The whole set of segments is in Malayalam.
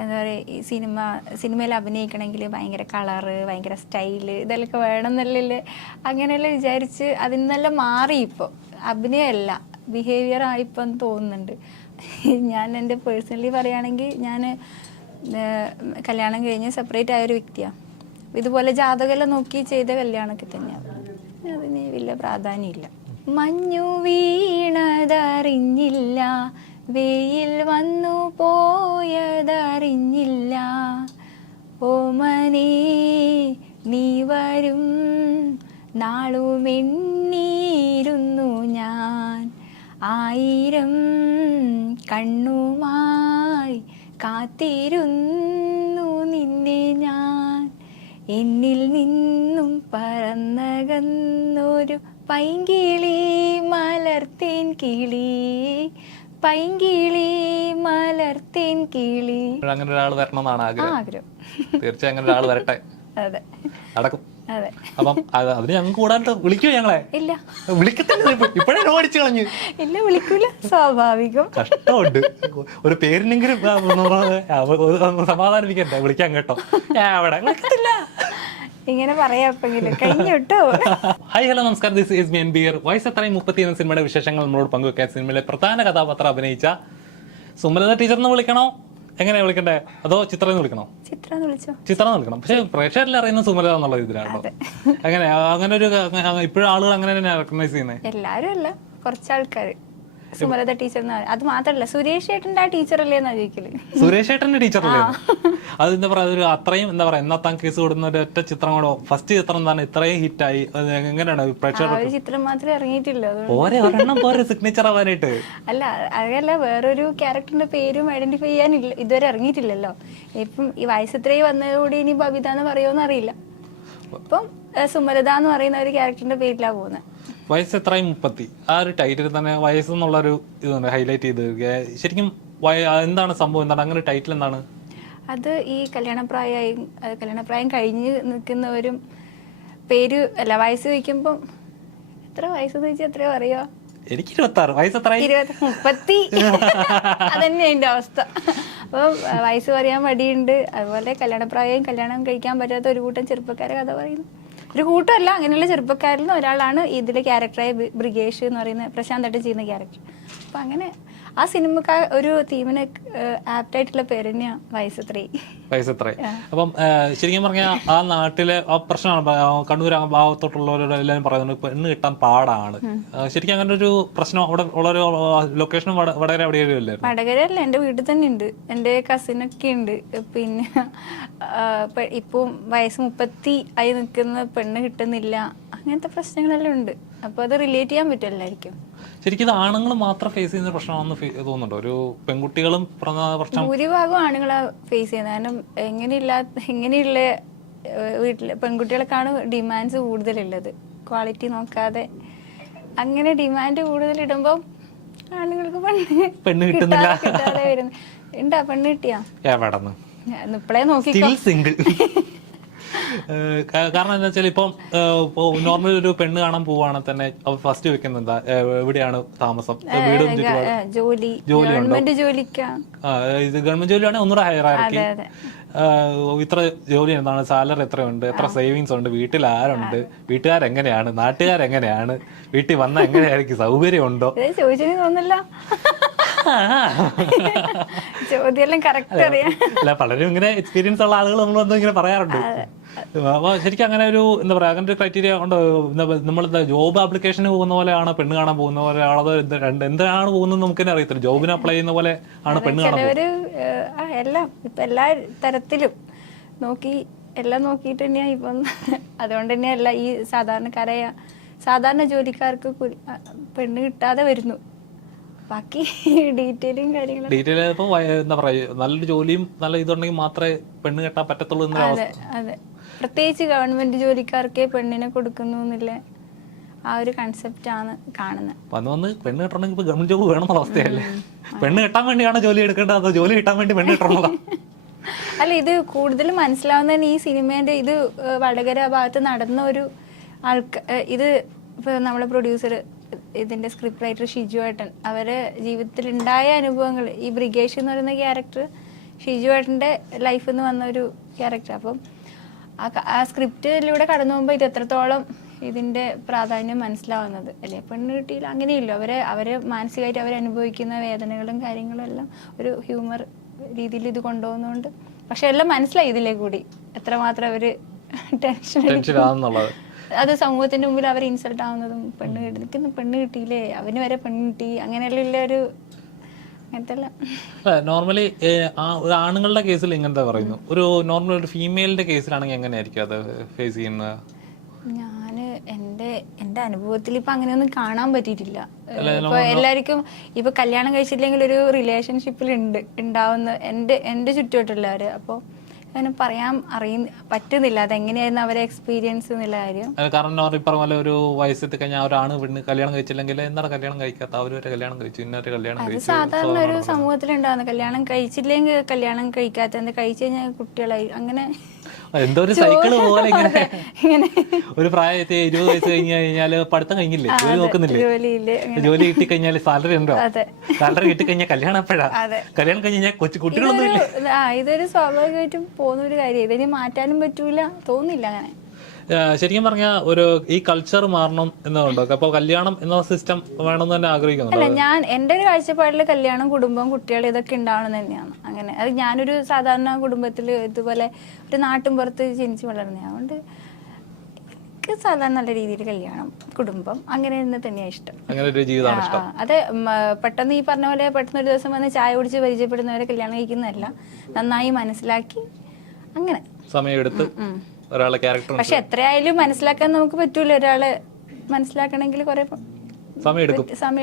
എന്താ പറയുക, ഈ സിനിമയിൽ അഭിനയിക്കണമെങ്കിൽ ഭയങ്കര കളറ്, ഭയങ്കര സ്റ്റൈല്, ഇതെല്ലാം വേണം എന്നല്ലേ അങ്ങനെയെല്ലാം വിചാരിച്ച് അതിൽ നിന്നെല്ലാം മാറി. ഇപ്പോൾ അഭിനയമല്ല, ബിഹേവിയർ ആയിപ്പം തോന്നുന്നുണ്ട്. ഞാൻ എൻ്റെ പേഴ്സണലി പറയുകയാണെങ്കിൽ ഞാൻ കല്യാണം കഴിഞ്ഞ് സെപ്പറേറ്റ് ആയൊരു വ്യക്തിയാണ്. ഇതുപോലെ ജാതകമെല്ലാം നോക്കി ചെയ്ത കല്യാണമൊക്കെ തന്നെയാണ്. അതിന് വലിയ പ്രാധാന്യമില്ല. മഞ്ഞു വീണതറിഞ്ഞില്ല, വെയിൽ വന്നു പോയതറിഞ്ഞില്ല, ഓമനേ നീ വരും നാളുമെണ്ണീരുന്നു ഞാൻ, 1000 കണ്ണുമായി കാത്തിരുന്നു നിന്നെ ഞാൻ, എന്നിൽ നിന്നും പറന്നകന്നൊരു പൈങ്കിളി മലർത്തേൻ കിളി, പൈങ്കിളി മലർത്തേൻ കിളി. അങ്ങനെ ഒരാൾ വരണം എന്നാണ് ആഗ്രഹം. തീർച്ചയായും അങ്ങനെ ഒരാൾ വരട്ടെ. അതെ, നടക്കും. അതെ. അപ്പം അതിന് ഞങ്ങൾ കൂടാണ്ട് വിളിക്കോ? ഞങ്ങളെ ഇല്ല, വിളിക്കത്തില്ല. ഇപ്പഴേ ഓടിച്ചു കളഞ്ഞു. ഇല്ല, വിളിക്കൂല, സ്വാഭാവികം. കഷ്ടമുണ്ട്. ഒരു പേരിനെങ്കിലും സമാധാനിപ്പിക്കണ്ടേ? വിളിക്കാൻ കേട്ടോ. അവിടെ വിളിക്കത്തില്ല. ഇങ്ങനെ പറയാപ്പെങ്കിലും കഴിഞ്ഞു കേട്ടോ. ഹായ്, ഹലോ, നമസ്കാരം. This is me NBR. വയസ്സ് എത്രയും 30 എന്ന സിനിമയുടെ വിശേഷങ്ങൾ നമ്മളോട് പങ്കുവെക്കാൻ സിനിമയിലെ പ്രധാന കഥാപാത്രം അഭിനയിച്ച സുമലത ടീച്ചറിനെ വിളിക്കണോ, എങ്ങനെയാ വിളിക്കണ്ടേ? അതോ ചിത്ര എന്ന് വിളിക്കണോ? ചിത്ര എന്ന് വിളിക്കണം. പക്ഷെ പ്രേക്ഷകരിൽ അറിയുന്ന സുമലത എന്നുള്ള ഇതിലാണോ? അങ്ങനെ ഒരു ഇപ്പോഴും ആളുകൾ അങ്ങനെ തന്നെ റെക്കഗ്നൈസ് ചെയ്യുന്നത്? എല്ലാരും അല്ല, കുറച്ചാൾക്കാർ സുമലത ടീച്ചർ. അത് മാത്രല്ല, സുരേഷ് ഏട്ടൻ്റെ ആ ടീച്ചറല്ലേ എന്നാ ചോദിക്കല്. സുരേഷ് ഏട്ടന്റെ ടീച്ചറല്ലേ? അത് എന്താ പറയാ, ഒരു അത്രയും എന്താ പറയാ, എന്നാത്താൻ കേസ് കൊടുക്കുന്ന ഒരു ഒറ്റ ചിത്രം കൂടെ, ഫസ്റ്റ് ചിത്രം തന്നെ ഇത്രയും ഹിറ്റായി. എങ്ങനെയാണ് പ്രേക്ഷകർ? ചിത്രം മാത്രമേ ഇറങ്ങിയിട്ടില്ല. ഒരെണ്ണം പോരെ സിഗ്നേച്ചർ ആവാനായിട്ട്? അല്ല, അതല്ല, വേറൊരു ക്യാരക്ടറിന്റെ പേരും ഐഡന്റിഫൈ ചെയ്യാനില്ല, ഇതുവരെ ഇറങ്ങിയിട്ടില്ലല്ലോ. ഇപ്പം ഈ വയസ്സത്രയും വന്നതോടെ ഇനി ബബിത എന്ന് പറയുമോന്ന് അറിയില്ല. ഇപ്പം സുമലത എന്ന് പറയുന്ന ഒരു ക്യാരക്ടറിന്റെ പേരിലാ പോകുന്നത്. വയസ്സ് എത്രയും 30, ആ ഒരു ടൈറ്റിൽ തന്നെ വയസ്സെന്നുള്ളൊരു ഇതുണ്ട് ഹൈലൈറ്റ് ചെയ്ത്. ശരിക്കും എന്താണ് സംഭവം, എന്താണ് അങ്ങനെ ടൈറ്റിൽ എന്താണ്? അത് ഈ കല്യാണപ്രായം കഴിഞ്ഞ് നിൽക്കുന്നവരും പേര് അല്ല, വയസ്സ് ചോദിക്കുമ്പം എത്ര വയസ്സ് ചോദിച്ചാൽ എത്രയോ അറിയോ? എനിക്ക് 26. വയസ്സ് എത്ര? 30. അതന്നെ അതിന്റെ അവസ്ഥ. അപ്പം വയസ്സ് പറയാൻ മടിയുണ്ട്. അതുപോലെ കല്യാണം കഴിക്കാൻ പറ്റാത്ത ഒരു കൂട്ടം ചെറുപ്പക്കാരെ കഥ പറയുന്നു. ഒരു കൂട്ടമല്ല, അങ്ങനെയുള്ള ചെറുപ്പക്കാരിൽ നിന്ന് ഒരാളാണ് ഇതിലെ ക്യാരക്ടറായ ബ്രിഗേഷ് എന്ന് പറയുന്ന പ്രശാന്ത് ഏട്ടൻ ചെയ്യുന്ന ക്യാരക്ടർ. അപ്പം അങ്ങനെ ആ സിനിമക്ക് ഒരു തീമിന് ആപ്റ്റായിട്ടുള്ള പേര് തന്നെയാണ് വയസ്സത്രേ. അപ്പം ശരിക്കും പറഞ്ഞാൽ ആ നാട്ടിലെ ആ പ്രശ്നമാണ്. കണ്ണൂർ ഭാഗത്തോട്ടുള്ളവരെല്ലാവരും പറയുന്നത് പെണ്ണ് കിട്ടാൻ പാടാണ്. ശരിക്കും അങ്ങനെ ഒരു പ്രശ്നം അവിടെ ഉള്ളൊരു ലൊക്കേഷൻ വടകര എവിടെയല്ലേ? വടകരല്ല, എൻ്റെ വീട്ടിൽ തന്നെ ഉണ്ട്. എൻ്റെ കസിനൊക്കെ ഉണ്ട്. പിന്നെ ഇപ്പം വയസ്സ് 30 ആയി നിൽക്കുന്ന പെണ്ണ് കിട്ടുന്നില്ല, അങ്ങനത്തെ പ്രശ്നങ്ങളെല്ലാം ഉണ്ട്. അപ്പോൾ അത് റിലേറ്റ് ചെയ്യാൻ പറ്റും എല്ലാവർക്കും. ശരിക്കും ഇത് ആണുങ്ങൾ മാത്രം ഫേസ് ചെയ്യുന്ന പ്രശ്നമാണെന്ന് തോന്നുന്നുണ്ടോ? ഒരു പെൺകുട്ടികളും ഭൂരിഭാഗം ആണുങ്ങളെ ഫേസ് ചെയ്യുന്നത്. കാരണം എങ്ങനെയുള്ള വീട്ടില് പെൺകുട്ടികൾക്കാണ് ഡിമാൻഡ്സ് കൂടുതലുള്ളത്. ക്വാളിറ്റി നോക്കാതെ അങ്ങനെ ഡിമാൻഡ് കൂടുതലിടുമ്പോൾ ആണുങ്ങൾക്ക് പെണ്ണ് കിട്ടാതെ വരുന്നു. ഉണ്ടാ പെണ്ണ് കിട്ടിയാ ഇപ്പളേ നോക്കി. കാരണം എന്താ വെച്ചാൽ ഇപ്പം നോർമൽ ഒരു പെണ്ണ് കാണാൻ പോവാണെങ്കിൽ തന്നെ ഫസ്റ്റ് വെക്കുന്നത് എന്താ, എവിടെയാണ് താമസം, വീടും ഗവൺമെന്റ് ജോലിയാണെങ്കിൽ ഒന്നുകൂടെ ഹയർ ആയിരിക്കും. ഇത്ര ജോലി എന്താണ്, സാലറി എത്രയുണ്ട്, എത്ര സേവിങ്സ് ഉണ്ട്, വീട്ടിൽ ആരുണ്ട്, വീട്ടുകാരെങ്ങനെയാണ്, നാട്ടുകാരെങ്ങനെയാണ്, വീട്ടിൽ വന്നാൽ എങ്ങനെയായിരിക്കും, സൗകര്യം ഉണ്ടോ? അല്ല, പലരും ഇങ്ങനെ എക്സ്പീരിയൻസ് ഉള്ള ആളുകൾ നമ്മളൊന്നും ഇങ്ങനെ പറയാറുണ്ട്. അപ്പൊ ശരിക്കും അങ്ങനെ ഒരു എന്താ പറയാ, അങ്ങനെ ഒരു ക്രൈറ്റീരിയ ഉണ്ട്. നമ്മൾ ജോബ് ആപ്ലിക്കേഷന് പോകുന്ന പോലെയാണ് പെണ്ണ് കാണാൻ പോകുന്ന പോലെ ആണത്? എന്താണ് പോകുന്നത് നമുക്ക് തന്നെ അറിയത്തില്ല. ജോബിന് അപ്ലൈ ചെയ്യുന്ന പോലെ ആണ് പെണ്ണ് കാണാൻ എല്ലാം. ഇപ്പൊ എല്ലാ തരത്തിലും എല്ലാം നോക്കിയിട്ട് തന്നെയാ ഇപ്പം. അതുകൊണ്ട് തന്നെയല്ല ഈ സാധാരണ ജോലിക്കാർക്ക് പെണ്ണ് കിട്ടാതെ വരുന്നു. ബാക്കി ഡീറ്റെയിൽ എന്താ പറയാ, നല്ലൊരു ജോലിയും നല്ല ഇതുണ്ടെങ്കിൽ മാത്രമേ പെണ്ണ് കെട്ടാൻ പറ്റത്തുള്ളൂ. അതെ, പ്രത്യേകിച്ച് ഗവൺമെന്റ് ജോലിക്കാർക്കേ പെണ്ണിനെ കൊടുക്കുന്നു എന്നില്ല ആ ഒരു കൺസെപ്റ്റ് ആണ് കാണുന്നത്. വന്ന് പെണ്ണ് കിട്ടണമെങ്കിൽ ഇപ്പൊ ഗവൺമെന്റ് ജോബ് വേണമെന്ന അവസ്ഥയല്ലേ? പെണ്ണ് കിട്ടാൻ വേണ്ടിയാണ് ജോലി എടുക്കേണ്ടത്, അതോ ജോലി കിട്ടാൻ വേണ്ടി പെണ്ണ് കിട്ടണമല്ലോ? അല്ല, ഇത് കൂടുതൽ മനസ്സിലാവുന്നതിന് ഈ സിനിമേന്റെ ഇത് വടകര ഭാഗത്ത് നടന്ന ഒരു ഇത് ഇപ്പൊ നമ്മളെ പ്രൊഡ്യൂസർ, ഇതിന്റെ സ്ക്രിപ്റ്റ് റൈറ്റർ ഷിജു ഏട്ടൻ, അവരെ ജീവിതത്തിൽ ഉണ്ടായ അനുഭവങ്ങൾ, ഈ ബ്രിഗേഷ് എന്ന് പറയുന്ന ക്യാരക്ടർ ഷിജു ഏട്ടൻ്റെ ലൈഫിൽ നിന്ന് വന്ന ഒരു ക്യാരക്ടർ. അപ്പം ആ സ്ക്രിപ്റ്റിലൂടെ കടന്നു പോകുമ്പോൾ ഇത് എത്രത്തോളം ഇതിൻ്റെ പ്രാധാന്യം മനസ്സിലാവുന്നത് അല്ലേ. പെണ്ണ് കിട്ടിയില്ല അങ്ങനെയില്ല, അവരെ മാനസികമായിട്ട് അവരനുഭവിക്കുന്ന വേദനകളും കാര്യങ്ങളും എല്ലാം ഒരു ഹ്യൂമർ രീതിയിൽ ഇത് കൊണ്ടുപോകുന്നതുകൊണ്ട് പക്ഷെ എല്ലാം മനസ്സിലായി ഇതിലേ കൂടി എത്രമാത്രം അവർ ടെൻഷനാണെന്നുള്ളത്. അത് സമൂഹത്തിന്റെ മുമ്പിൽ അവർ ഇൻസൾട്ട് ആവുന്നതും പെണ്ണ് കിട്ടിയില്ലേ, അവന് വരെ പെണ്ണ് കിട്ടി, അങ്ങനെയുള്ള ഒരു നോർമലി ആണുങ്ങളുടെ കേസിൽ ഇങ്ങനത്തെ പറയുന്നു. ഒരു നോർമൽ ഒരു ഫീമെയിലിന്റെ കേസിലാണെങ്കിൽ എങ്ങനെയായിരിക്കും അത് ഫേസ് ചെയ്യുന്നത്? ഞാന് എന്റെ അനുഭവത്തിൽ ഇപ്പൊ അങ്ങനെയൊന്നും കാണാൻ പറ്റിയിട്ടില്ല. ഇപ്പൊ എല്ലാവർക്കും ഇപ്പൊ കല്യാണം കഴിച്ചില്ലെങ്കിൽ ഒരു റിലേഷൻഷിപ്പിൽ ഉണ്ടാവുന്ന എന്റെ ചുറ്റുവട്ടുള്ളവര്, അപ്പൊ അങ്ങനെ പറയാൻ പറ്റുന്നില്ല അതെങ്ങനെയായിരുന്നു അവരെ എക്സ്പീരിയൻസ് എന്നുള്ള കാര്യം. കാരണം പറഞ്ഞ ഒരു വയസ്സെത്തി കഴിഞ്ഞാൽ ഒരാണ് പെണ്ണ് കല്യാണം കഴിച്ചില്ലെങ്കിൽ എന്താണ് കല്യാണം കഴിക്കാത്ത, അവരൊരു കല്യാണം കഴിച്ചു, ഇന്നൊരു കല്യാണം കഴിച്ചു. സാധാരണ ഒരു സമൂഹത്തിലുണ്ടാവുന്ന കല്യാണം കഴിച്ചില്ലെങ്കിൽ കല്യാണം കഴിക്കാത്ത, എന്താ കഴിച്ചു കഴിഞ്ഞാൽ കുട്ടികളായി, അങ്ങനെ എന്തോ ഒരു സൈക്കിള് പോലെ ഇങ്ങനെ ഒരു പ്രായത്തെ 20 വയസ്സ് കഴിഞ്ഞ് കഴിഞ്ഞാല് പഠിത്തം കഴിഞ്ഞില്ലേ, ജോലി നോക്കുന്നില്ലേ, ജോലി കിട്ടി കഴിഞ്ഞാൽ സാലറി ഉണ്ടോ, സാലറി കിട്ടി കഴിഞ്ഞാൽ കല്യാണം എപ്പോഴാ, കല്യാണം കഴിഞ്ഞ് കഴിഞ്ഞാൽ കൊച്ചു കുട്ടികളൊന്നും ഇല്ല. ഇതൊരു സ്വാഭാവികമായിട്ടും പോകുന്ന ഒരു കാര്യം, ഇതിന് മാറ്റാനും പറ്റൂല, തോന്നില്ല അങ്ങനെ. ശരിക്കും പറഞ്ഞാൽ ഒരു ഈ കൾച്ചർ മാറണം എന്നുണ്ടോ? അപ്പൊ കല്യാണം എന്ന സിസ്റ്റം വേണമെന്ന് തന്നെ ആഗ്രഹിക്കുന്നുണ്ടോ? അല്ല, ഞാൻ എൻ്റെ ഒരു കാഴ്ചപ്പാടിൽ കല്യാണം, കുടുംബം, കുട്ടികൾ ഇതൊക്കെ ഉണ്ടാവണം തന്നെയാണ്. അങ്ങനെ അത് ഞാനൊരു സാധാരണ കുടുംബത്തിൽ ഇതുപോലെ ഒരു നാട്ടും പുറത്ത് ജനിച്ച് വളർന്നതാണ്. അതുകൊണ്ട് എനിക്ക് സാധാരണ നല്ല രീതിയിൽ കല്യാണം, കുടുംബം അങ്ങനെ തന്നെയാണ് ഇഷ്ടം. അങ്ങനെ ഒരു ജീവിതമാണ് ഇഷ്ടം. അത് പെട്ടെന്ന് ഈ പറഞ്ഞ പോലെ പെട്ടെന്ന് ഒരു ദിവസം വന്ന് ചായ കുടിച്ച് പരിചയപ്പെടുന്നവരെ കല്യാണം കഴിക്കുന്നതല്ല, നന്നായി മനസ്സിലാക്കി അങ്ങനെ സമയമെടുത്ത് ഒരാളെ ക്യാരക്ടർ. പക്ഷെ എത്രയായാലും മനസ്സിലാക്കാൻ നമുക്ക് പറ്റൂല, ഒരാളെ മനസ്സിലാക്കണമെങ്കിൽ കുറെ സമയം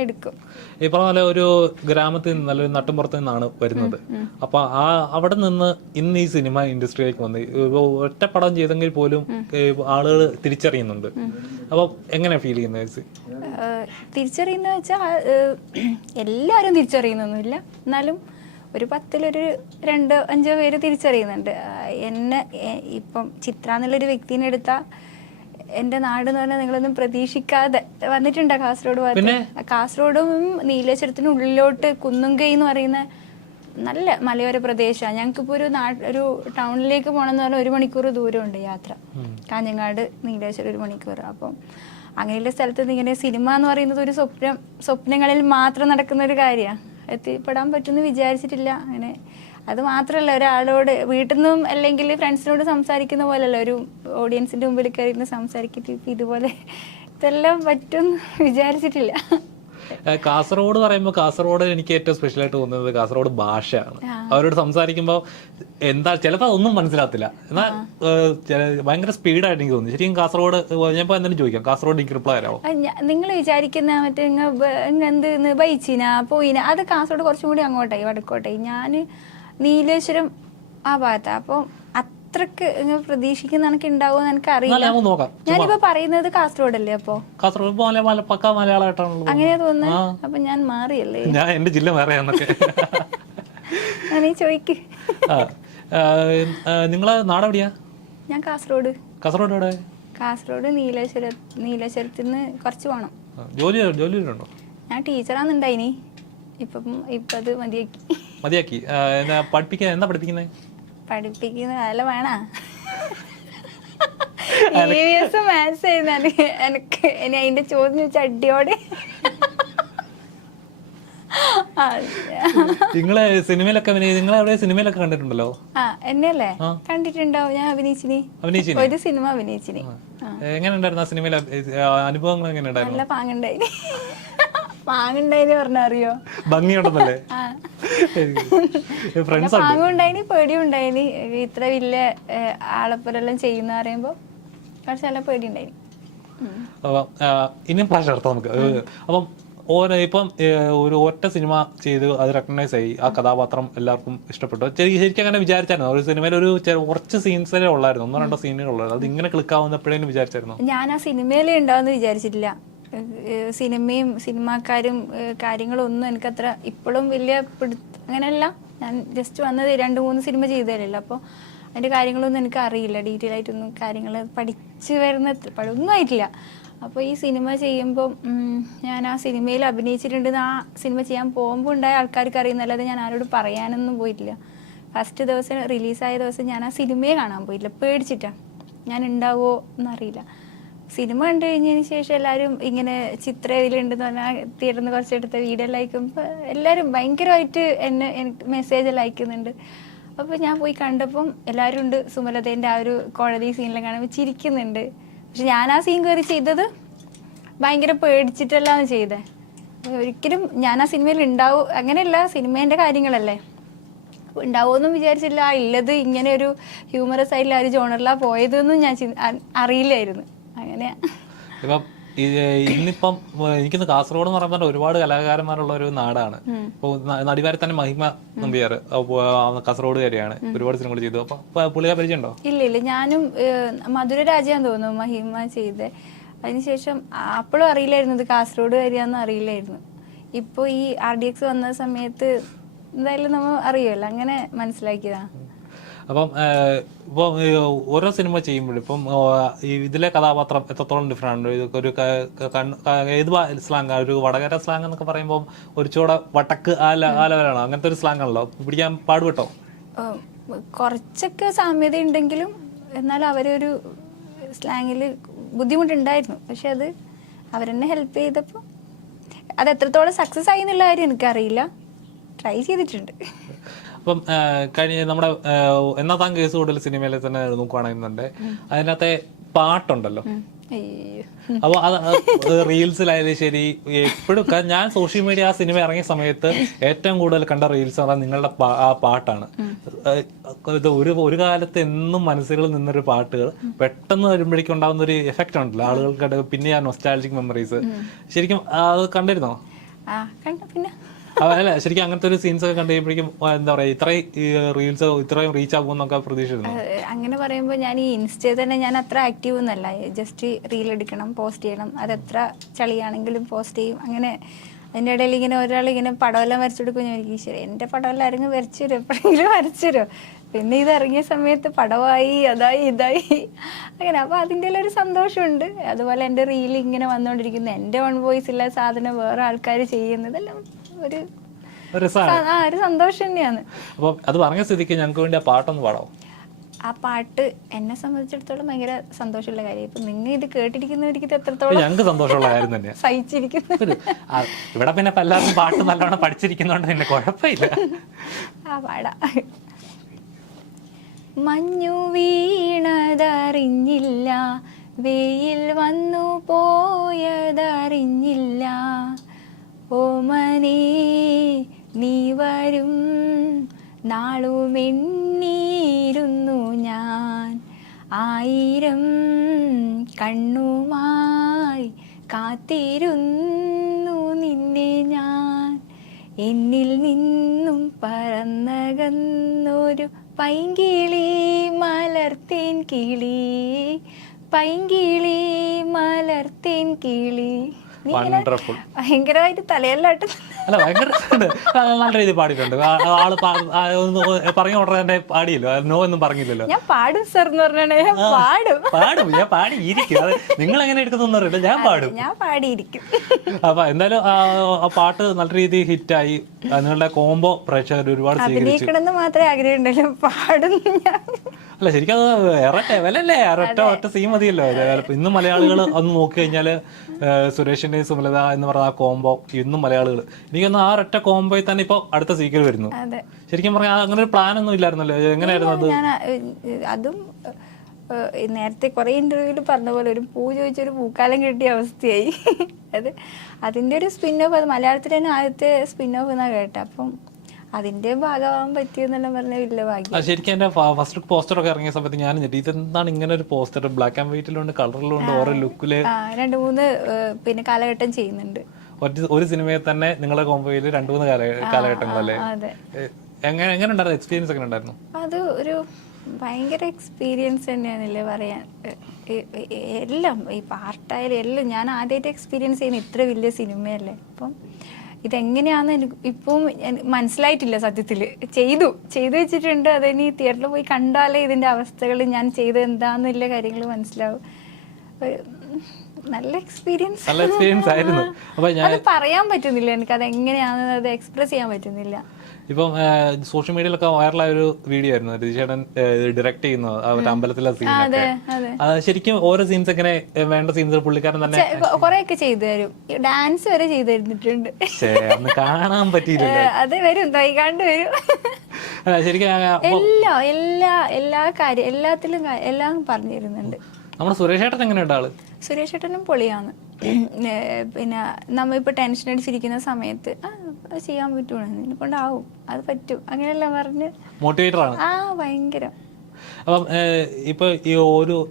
എടുക്കും. ഈ പറഞ്ഞ പോലെ ഒരു ഗ്രാമത്തിൽ നിന്ന് അല്ലെങ്കിൽ നട്ടുംപുറത്ത് നിന്നാണ് വരുന്നത്. അപ്പൊ അവിടെ നിന്ന് ഇന്ന് ഈ സിനിമ ഇൻഡസ്ട്രിയിലേക്ക് വന്ന് ഒറ്റ പടം ചെയ്തെങ്കിൽ പോലും ആളുകൾ തിരിച്ചറിയുന്നുണ്ട്. അപ്പൊ എങ്ങനെ ഫീൽ ചെയ്യുന്നത്? തിരിച്ചറിയുന്ന വെച്ചാൽ എല്ലാവരും തിരിച്ചറിയുന്നൊന്നുമില്ല, എന്നാലും ഒരു 10-1 2-5 പേര് തിരിച്ചറിയുന്നുണ്ട് എന്നെ. ഇപ്പം ചിത്ര എന്നുള്ളൊരു വ്യക്തിനെ എടുത്താൽ എൻ്റെ നാട് എന്ന് പറഞ്ഞാൽ നിങ്ങളൊന്നും പ്രതീക്ഷിക്കാതെ വന്നിട്ടുണ്ട് കാസർഗോഡ്. കാസർഗോഡും നീലേശ്വരത്തിനും ഉള്ളിലോട്ട് കുന്നുംകൈ എന്ന് പറയുന്ന നല്ല മലയോര പ്രദേശമാണ്. ഞങ്ങൾക്കിപ്പോൾ ഒരു ടൗണിലേക്ക് പോകണമെന്ന് പറഞ്ഞാൽ 1 മണിക്കൂർ ദൂരമുണ്ട് യാത്ര, കാഞ്ഞങ്ങാട് നീലേശ്വരം 1 മണിക്കൂർ. അപ്പം അങ്ങനെയുള്ള സ്ഥലത്ത് ഇങ്ങനെ സിനിമ എന്ന് പറയുന്നത് ഒരു സ്വപ്നങ്ങളിൽ മാത്രം നടക്കുന്ന ഒരു കാര്യമാണ്. എത്തിപ്പെടാൻ പറ്റുമെന്ന് വിചാരിച്ചിട്ടില്ല. അങ്ങനെ അത് മാത്രമല്ല, ഒരാളോട് വീട്ടിൽ നിന്നും അല്ലെങ്കിൽ ഫ്രണ്ട്സിനോട് സംസാരിക്കുന്ന പോലെയല്ല ഒരു ഓഡിയൻസിന്റെ മുമ്പിൽ കയറി സംസാരിച്ചിട്ട് ഇതുപോലെ ഇതെല്ലാം പറ്റുമെന്ന് വിചാരിച്ചിട്ടില്ല. കാസർഗോഡ് പറയുമ്പോൾ കാസർഗോഡ് എനിക്ക് ഏറ്റവും സ്പെഷ്യൽ ആയിട്ട് തോന്നുന്നത് കാസർഗോഡ് ഭാഷയാണ്. അവരോട് സംസാരിക്കുമ്പോൾ എന്താ ചിലപ്പോൾ ഒന്നും മനസ്സിലാകത്തില്ല, എന്നാൽ ഭയങ്കര സ്പീഡായിട്ട് എനിക്ക് തോന്നി. ശരിക്കും കാസർഗോഡ് ഞാൻ ഇപ്പോൾ എന്തെങ്കിലും ചോദിക്കാം, കാസർഗോഡ് എനിക്ക് റിപ്ലൈ തരാമോ? നിങ്ങൾ വിചാരിക്കുന്ന മറ്റേ എന്ത് ബൈച്ചിന പോയിന, അത് കാസർഗോഡ് കുറച്ചും കൂടി അങ്ങോട്ടായി വടക്കോട്ടായി. ഞാൻ നീലേശ്വരം ആ ഭാഗത്താണ്. അപ്പം അത്രക്ക് പ്രതീക്ഷിക്കുന്ന എനിക്ക് ഉണ്ടാവുമെന്ന് എനിക്ക് അറിയില്ല. ഞാനിപ്പോ പറയുന്നത് കാസർഗോഡ് അല്ലേ? അപ്പൊ അങ്ങനെയാ തോന്നുന്നത്. അപ്പൊ ഞാൻ മാറിയല്ലേ? ഞാൻ എന്റെ ജില്ല വേറെയാന്നൊക്കെ നീ ചോദിക്ക്. നിങ്ങളെ നാടെവിടെയാ? ഞാൻ കാസർഗോഡ്. കാസർഗോഡ് എവിടെ? കാസർഗോഡ് നീലേശ്വരത്തിൽ നിന്ന് കുറച്ച് പോണം. ജോലിയുണ്ടോ? ഞാൻ ടീച്ചറാന്നുണ്ടായിനി, ഇപ്പൊ അത് മതിയാക്കി. പഠിപ്പിക്കാൻ എന്താ പഠിപ്പിക്കുന്നത്? പഠിപ്പിക്കുന്ന അല്ല വേണ മാത്സ് എഴുതാൻ എനിക്ക് ഇനി അതിന്റെ ചോദ്യം ചോദിച്ച അടിയോടെ. നിങ്ങളെ സിനിമയിലൊക്കെ നിങ്ങളെ സിനിമയിലൊക്കെ കണ്ടിട്ടുണ്ടല്ലോ? എന്നെയല്ലേ കണ്ടിട്ടുണ്ടാവും. ഞാൻ അഭിനയിച്ചിനി, ഒരു സിനിമ അഭിനയിച്ചിനി. എങ്ങനെയുണ്ടായിരുന്നു ആ സിനിമയിലെ അനുഭവങ്ങൾ? എങ്ങനെയുണ്ടായിരുന്നു? നല്ല പാങ്ങുണ്ടായിന് പറഞ്ഞറിയോ? ഭംഗിയുണ്ടെന്നല്ലേ? പാങ്ങുണ്ടായിന്, പേടിയുണ്ടായിന്. ഇത്ര വലിയ ആളപ്പുരെല്ലാം ചെയ്യുന്ന പറയുമ്പോ കുറച്ച് നല്ല പേടിയുണ്ടായിന്. ഇനിയും ഭാഷ എടുത്താൽ നമുക്ക്. അപ്പം ഇപ്പം ഒരു ഒറ്റ സിനിമ ചെയ്ത് അത് റെക്കഗ്നൈസ് ആയി, ആ കഥാപാത്രം എല്ലാവർക്കും ഇഷ്ടപ്പെട്ടു. ശരിക്കും അങ്ങനെ വിചാരിച്ചായിരുന്നു ഒരു സിനിമയിൽ ഒരു കുറച്ച് സീൻസേ ഉള്ളായിരുന്നു, 1-2 സീനുകൾ ഉള്ളായിരുന്നു, അത് ഇങ്ങനെ ക്ലിക്ക് ആവുന്ന എപ്പോഴേലും വിചാരിച്ചായിരുന്നു? ഞാൻ ആ സിനിമയിൽ ഉണ്ടാവുമെന്ന് വിചാരിച്ചിട്ടില്ല. സിനിമയും സിനിമാക്കാരും കാര്യങ്ങളൊന്നും എനിക്കത്ര ഇപ്പോഴും വലിയ അങ്ങനെയല്ല. ഞാൻ ജസ്റ്റ് വന്നത് 2-3 സിനിമ ചെയ്തതല്ലോ, അപ്പോൾ അതിൻ്റെ കാര്യങ്ങളൊന്നും എനിക്ക് അറിയില്ല. ഡീറ്റെയിൽ ആയിട്ടൊന്നും കാര്യങ്ങൾ പഠിച്ച് വരുന്ന ഒന്നും ആയിട്ടില്ല. അപ്പോൾ ഈ സിനിമ ചെയ്യുമ്പം ഞാൻ ആ സിനിമയിൽ അഭിനയിച്ചിട്ടുണ്ടെന്ന് ആ സിനിമ ചെയ്യാൻ പോകുമ്പോൾ ഉണ്ടായ ആൾക്കാർക്ക് അറിയുന്നല്ലാതെ ഞാൻ ആരോട് പറയാനൊന്നും പോയിട്ടില്ല. ഫസ്റ്റ് ദിവസം റിലീസായ ദിവസം ഞാൻ ആ സിനിമയെ കാണാൻ പോയില്ല, പേടിച്ചിട്ടാണ്. ഞാൻ ഉണ്ടാവുമോ എന്നറിയില്ല. സിനിമ കണ്ടു കഴിഞ്ഞതിന് ശേഷം എല്ലാവരും ഇങ്ങനെ ചിത്ര ഇതിലുണ്ടെന്ന് പറഞ്ഞാൽ തിയേറ്ററിൽ നിന്ന് കുറച്ചെടുത്ത വീഡിയോ ലൈക്കുമ്പോൾ എല്ലാവരും ഭയങ്കരമായിട്ട് എനിക്ക് മെസ്സേജ് അയക്കുന്നുണ്ട്. അപ്പോൾ ഞാൻ പോയി കണ്ടപ്പം എല്ലാവരും ഉണ്ട് സുമലതേൻ്റെ ആ ഒരു കോടതി സീനിലും കാണുമ്പോൾ ചിരിക്കുന്നുണ്ട്. പക്ഷെ ഞാൻ ആ സീൻ കയറി ചെയ്തത് ഭയങ്കര പേടിച്ചിട്ടല്ലാണ് ചെയ്തത്. ഒരിക്കലും ഞാൻ ആ സിനിമയിൽ ഉണ്ടാവും അങ്ങനെയല്ല, സിനിമേൻ്റെ കാര്യങ്ങളല്ലേ, ഉണ്ടാവുമെന്നും വിചാരിച്ചില്ല. ഉള്ളത് ഇങ്ങനെ ഒരു ഹ്യൂമറസ് ആയിട്ടുള്ള ഒരു ജോണറിലാണ് പോയതെന്നും ഞാൻ അറിയില്ലായിരുന്നു. അങ്ങനെയാ. ഇപ്പം ഇന്നിപ്പം എനിക്കിന്ന് കാസർഗോഡ് എന്ന് പറയുമ്പോൾ ഒരുപാട് കലാകാരന്മാരുള്ള ഒരു നാടാണ്. ഇപ്പോൾ നടിവാരെ തന്നെ മഹിമ നമ്പ്യാർ കാസർഗോഡുകാരിയാണ്, ഒരുപാട് സിനിമകൾ ചെയ്തു. അപ്പൊ പുള്ളിയെ പരിചയമുണ്ടോ? ഇല്ല, ഞാനും മധുരരാജയാന്ന് തോന്നുന്നു മഹിമ ചെയ്തേ. അതിനുശേഷം അപ്പോഴും അറിയില്ലായിരുന്നു ഇത് കാസർഗോഡുകാരിയാന്ന് അറിയില്ലായിരുന്നു. ഇപ്പോൾ ഈ RDX വന്ന സമയത്ത് എന്തായാലും നമ്മൾ അറിയുമല്ലോ, അങ്ങനെ മനസ്സിലാക്കിയതാണ്. അപ്പം ഇപ്പോൾ ഓരോ സിനിമ ചെയ്യുമ്പോഴും ഇപ്പം ഇതിലെ കഥാപാത്രം എത്രത്തോളം ഡിഫറെൻ്റ് ആണ്? ഒരു ഏത് സ്ലാങ്, ഒരു വടകര സ്ലാങ് എന്നൊക്കെ പറയുമ്പോൾ ഒരു ചൂടെ വടക്ക് ആ ലെവലാണോ? അങ്ങനത്തെ ഒരു സ്ലാങ് ആണല്ലോ, പിടിക്കാൻ പാടുപെട്ടോ? കുറച്ചൊക്കെ സാമ്യത ഉണ്ടെങ്കിലും എന്നാലും അവരൊരു സ്ലാങ്ങിൽ ബുദ്ധിമുട്ടുണ്ടായിരുന്നു. പക്ഷെ അത് അവരെന്നെ ഹെൽപ്പ് ചെയ്തപ്പോൾ അത് എത്രത്തോളം സക്സസ് ആയി എന്നുള്ള കാര്യം എനിക്കറിയില്ല, ട്രൈ ചെയ്തിട്ടുണ്ട്. അപ്പം നമ്മുടെ എന്നാ താൻ കേസ് കൂടുതൽ സിനിമയിൽ തന്നെ നോക്കുവാണെന്നുണ്ട്, അതിനകത്തെ പാട്ടുണ്ടല്ലോ. അപ്പോൾ അത് റീൽസിലായാലും ശരി എപ്പോഴും ഞാൻ സോഷ്യൽ മീഡിയ ആ സിനിമ ഇറങ്ങിയ സമയത്ത് ഏറ്റവും കൂടുതൽ കണ്ട റീൽസ് പറഞ്ഞാൽ നിങ്ങളുടെ ആ പാട്ടാണ്. ഇത് ഒരു കാലത്ത് എന്നും മനസ്സുകളിൽ നിന്നൊരു പാട്ടുകൾ പെട്ടെന്ന് വരുമ്പോഴേക്കും ഉണ്ടാകുന്ന ഒരു എഫക്റ്റ് ഉണ്ടല്ലോ ആളുകൾക്ക്, പിന്നെ ആ നൊസ്റ്റാൾജിക് മെമ്മറീസ്. ശരിക്കും അത് കണ്ടിരുന്നോ? പിന്നെ അല്ല, ശരിക്കും അങ്ങനത്തെ ഒരു സീൻസ് ഒക്കെ കണ്ടു കഴിയുമ്പോഴേക്കും എന്താ പറയാ, ഇത്രയും റീൽസ് ഇത്രയും റീച്ച് ആകുമെന്നൊക്കെ പ്രതീക്ഷിച്ചിരുന്നു? അങ്ങനെ പറയുമ്പോൾ ഞാൻ ഈ ഇൻസ്റ്റയിൽ തന്നെ ഞാൻ അത്ര ആക്റ്റീവ് ഒന്നല്ല. ജസ്റ്റ് റീൽ എടുക്കണം, പോസ്റ്റ് ചെയ്യണം, അതെത്ര ചളിയാണെങ്കിലും പോസ്റ്റ് ചെയ്യും. അങ്ങനെ അതിൻ്റെ ഇടയിൽ ഇങ്ങനെ ഒരാളിങ്ങനെ പടമെല്ലാം വരച്ചെടുക്കും. ഞാൻ എനിക്ക് ശരി എൻ്റെ പടമെല്ലാം ആരെങ്കിലും വരച്ചു തരും, എപ്പോഴെങ്കിലും വരച്ചു തരും. പിന്നെ ഇത് ഇറങ്ങിയ സമയത്ത് പടമായി അതായി ഇതായി അങ്ങനെ. അപ്പോൾ അതിൻ്റെ ഒരു സന്തോഷമുണ്ട്. അതുപോലെ എൻ്റെ റീൽ ഇങ്ങനെ വന്നുകൊണ്ടിരിക്കുന്നു, എൻ്റെ ഓൺ വോയിസ് ഇല്ല സാധനം വേറെ ആൾക്കാർ ചെയ്യുന്നതെല്ലാം ഒരു സന്തോഷം തന്നെയാണ്. അപ്പോൾ അത് പറഞ്ഞ സ്ഥിതിക്ക് ഞങ്ങൾക്ക് വേണ്ടി ആ പാട്ടൊന്ന് പാടാം. ആ പാട്ട് എന്നെ സംബന്ധിച്ചിടത്തോളം ഭയങ്കര സന്തോഷമുള്ള കാര്യം. ഇപ്പൊ നിങ്ങൾ ഇത് കേട്ടിരിക്കുന്നവർക്ക് ഇത് എത്രത്തോളം ഞങ്ങൾക്ക് സന്തോഷമുള്ള കാര്യം തന്നെയാണ്. സഹിച്ചിരിക്കുന്നു. ഇവിടെ പിന്നെ എല്ലാവർക്കും പാട്ട് നല്ലോണം പഠിച്ചിരിക്കുന്നോണ്ട് പിന്നെ കുഴപ്പമില്ല. ആ പാടാ. മഞ്ഞു വീണതറിഞ്ഞില്ല, വെയിൽ വന്നു പോയതറിഞ്ഞില്ല, ഓമനേ നീ വരും നാളുമെണ്ണീരുന്നു ഞാൻ, 1000 കണ്ണുമായി കാത്തിരുന്നു നിന്നെ ഞാൻ, എന്നിൽ നിന്നും പറന്നകന്നൊരു പൈങ്കിളി മലർത്തേൻ കിളി, പൈങ്കിളി മലർത്തേൻ കിളി. ഭയങ്കരമായിട്ട് തലയെല്ലാട്ട് അല്ല, ഭയങ്കര നല്ല രീതിയിൽ പാടിയിട്ടുണ്ട്. ആള് പറഞ്ഞ ഉടനെ തന്നെ പാടിയല്ലോ, നോ ഒന്നും പറഞ്ഞില്ലല്ലോ. ഞാൻ പാടും സർ എന്ന് പറഞ്ഞാണ്. പാടും, ഞാൻ പാടിയിരിക്കും. അത് നിങ്ങൾ എങ്ങനെ എടുക്കുന്നൊന്നും അറിയില്ല, ഞാൻ പാടും, ഞാൻ പാടിയിരിക്കും. അപ്പൊ എന്തായാലും ആ പാട്ട് നല്ല രീതിയിൽ ഹിറ്റായി. നിങ്ങളുടെ കോംബോ പ്രേക്ഷകർ ഒരുപാട് സ്വീകരിച്ചു. മാത്രമേ ആഗ്രഹം ഉണ്ടല്ലോ, പാടും ഞാൻ. അല്ല, ശരിക്കും അത് ഏറെ ലെവലല്ലേ, ഒറ്റ സീൻ മതിയല്ലോ. ഇന്നും മലയാളികൾ ഒന്ന് നോക്കി കഴിഞ്ഞാല് സുരേഷിന്റെ സുമലത എന്ന് പറഞ്ഞ ആ കോംബോ ഇന്നും മലയാളികൾ എനിക്കൊന്ന് ആ ഒറ്റ കോംബോയിൽ തന്നെ ഇപ്പൊ അടുത്ത സീക്വൽ വരുന്നു. ശരിക്കും പറഞ്ഞാൽ അങ്ങനെ ഒരു പ്ലാൻ ഒന്നും ഇല്ലായിരുന്നല്ലോ, എങ്ങനെയായിരുന്നു അത്? അതും നേരത്തെ കുറെ ഇന്റർവ്യൂവിൽ പറഞ്ഞ പോലെ ഒരു പൂ ചോദിച്ചൊരു പൂക്കാലം കിട്ടിയ അവസ്ഥയായി. അതിന്റെ ഒരു സ്പിൻ ഓഫ്, അത് മലയാളത്തിൽ തന്നെ ആദ്യത്തെ സ്പിൻ ഓഫ് എന്നാ കേട്ട. അപ്പം അതിന്റെ ഭാഗമാകാൻ പറ്റിയെന്നെല്ലാം പറഞ്ഞ വലിയ ഭാഗ്യം. ശരിക്കും എന്റെ ഫസ്റ്റ് പോസ്റ്റർ ഒക്കെ ഇറങ്ങിയ സമയത്ത് ഞാൻ ഇതെന്താണ് ഇങ്ങനെ ഒരു പോസ്റ്റർ, ബ്ലാക്ക് ആൻഡ് വൈറ്റിലുണ്ട്, കളറിലുണ്ട്, ഓരോ ലുക്കില് 2-3 പിന്നെ കാലഘട്ടം ചെയ്യുന്നുണ്ട്. ഒരു സിനിമയിൽ തന്നെ നിങ്ങളുടെ കോംബോയിൽ 2-3 കാലഘട്ടങ്ങളല്ലേ? എങ്ങനെ ഉണ്ടായിരുന്നു എക്സ്പീരിയൻസ്? എങ്ങനെ ഉണ്ടായിരുന്നു അത്? ഒരു ഭയങ്കര എക്സ്പീരിയൻസ് തന്നെയാണല്ലേ പറയാൻ. എല്ലാം ഈ പാർട്ടായാലും എല്ലാം ഞാൻ ആദ്യമായിട്ട് എക്സ്പീരിയൻസ് ചെയ്യുന്ന ഇത്ര വലിയ സിനിമയല്ലേ. അപ്പം ഇതെങ്ങനെയാണെന്ന് എനിക്ക് ഇപ്പം മനസ്സിലായിട്ടില്ല സത്യത്തിൽ. ചെയ്തു വെച്ചിട്ടുണ്ട്. അതിനി തിയേറ്ററിൽ പോയി കണ്ടാലേ ഇതിൻ്റെ അവസ്ഥകൾ ഞാൻ ചെയ്ത് എന്താന്നുള്ള കാര്യങ്ങൾ മനസ്സിലാവും. നല്ല എക്സ്പീരിയൻസ് ആയിരുന്നു. അത് പറയാൻ പറ്റുന്നില്ല, എനിക്ക് അത് എങ്ങനെയാണെന്ന് അത് എക്സ്പ്രസ് ചെയ്യാൻ പറ്റുന്നില്ല. ഇപ്പം സോഷ്യൽ മീഡിയയിലൊക്കെ വൈറലായ ഒരു വീഡിയോ ആയിരുന്നു രതീഷേട്ടൻ ഡയറക്ട് ചെയ്യുന്നത് അവരുടെ അമ്പലത്തിലെ സീനൊക്കെ. ശരിക്കും ഓരോ സീൻസ് എങ്ങനെ വേണ്ട സീൻസ് പുള്ളിക്കാരൻ തന്നെ കൊറേയൊക്കെ ചെയ്തു തരും, ഡാൻസ് വരെ ചെയ്തു തരുന്നിട്ടുണ്ട്. അന്ന് കാണാൻ പറ്റിയില്ല. അത് വരും, തൈകാണ്ട് വരും. ശരിക്കും എല്ലാ കാര്യം എല്ലാത്തിലും എല്ലാം പറഞ്ഞു തരുന്നുണ്ട്. നമ്മുടെ സുരേഷ് ഏട്ടൻ എങ്ങനെയുണ്ട് ആള്? സുരേഷ് ഏട്ടനും പൊളിയാണ്. പിന്നെ നമ്മളിപ്പോൾ ടെൻഷൻ അടിച്ചിരിക്കുന്ന സമയത്ത് അത് ചെയ്യാൻ പറ്റുള്ളൂ, നിന്നെ കൊണ്ടാവും, അത് പറ്റും, അങ്ങനെയെല്ലാം പറഞ്ഞ് മോട്ടിവേറ്റർ ആണ്. ഭയങ്കര. അപ്പം ഇപ്പൊ ഈ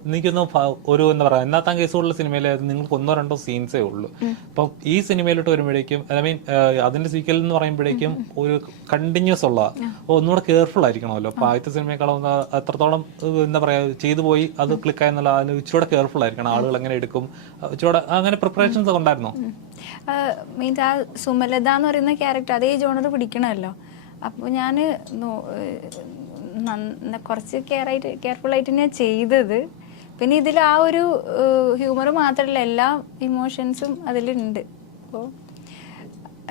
എനിക്കൊന്ന് ഒരു എന്താ പറയാ എന്നാത്താൻ കേസുള്ള സിനിമയിൽ നിങ്ങൾക്ക് 1-2 സീൻസേ ഉള്ളൂ. അപ്പം ഈ സിനിമയിലോട്ട് വരുമ്പോഴേക്കും ഐ മീൻ അതിന്റെ സീക്വൽ എന്ന് പറയുമ്പോഴേക്കും ഒരു കണ്ടിന്യൂസ് ഉള്ള ഒന്നുകൂടെ കെയർഫുൾ ആയിരിക്കണമല്ലോ. അപ്പൊ ആദ്യത്തെ സിനിമയെക്കാളും എത്രത്തോളം എന്താ പറയാ ചെയ്തു പോയി അത് ക്ലിക്ക് ആയെന്നുള്ള അതിന് ഇച്ചിരൂടെ കെയർഫുൾ ആയിരിക്കണം. ആളുകൾ എങ്ങനെ എടുക്കും, ഇച്ചിരൂടെ അങ്ങനെ പ്രിപ്പറേഷൻസ് ഉണ്ടായിരുന്നോ? മീൻസ് ആ സുമലത എന്ന് പറയുന്ന ക്യാരക്ടർ അതേ ജോണർ പിടിക്കണമല്ലോ. അപ്പോൾ ഞാൻ കുറച്ച് കെയർഫുൾ ആയിട്ട് തന്നെയാണ് ചെയ്തത്. പിന്നെ ഇതിൽ ആ ഒരു ഹ്യൂമർ മാത്രമല്ല, എല്ലാ ഇമോഷൻസും അതിലുണ്ട്. അപ്പോൾ